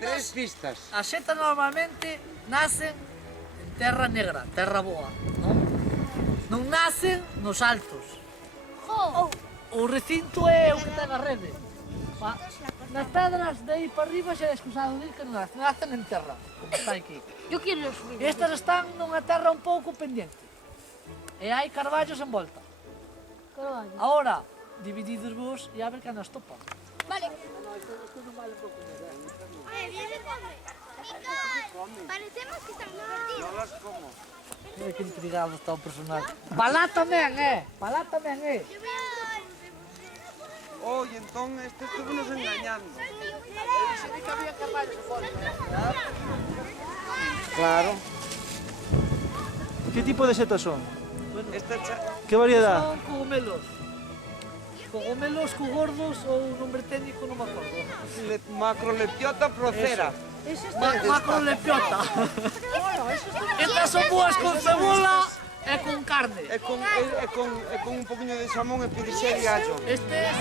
Tres pistas. As setas normalmente nacen en terra negra, terra boa, non? Non nacen nos altos. O recinto é o que ten a rede. Nas pedras de aí para arriba xa é excusado dir que non nacen en terra, como está aquí. Yo quiero subir. Estas están nunha terra un pouco pendiente. E hai carballos en volta. Carvalho. Ahora, divididos vos e a ver que nas topa. Vale. Parecemos que estamos perdidos. No las como. Mira que intrigado está o personaje. Palá tamén, Palá tamén, Oye, entón, este estuvo nos engañando. Se ve que había carballos en volta. Claro. ¿Qué tipo de setas son? Esta ¿Qué variedad? Son cogomelos. Cogomelos cogordos ou un nombre técnico non me acordo. macrolepiota procera. Macrolepiota. Estas son boas con cebola e con carne. E con un poquinho de xamón e perixel e allo. Este es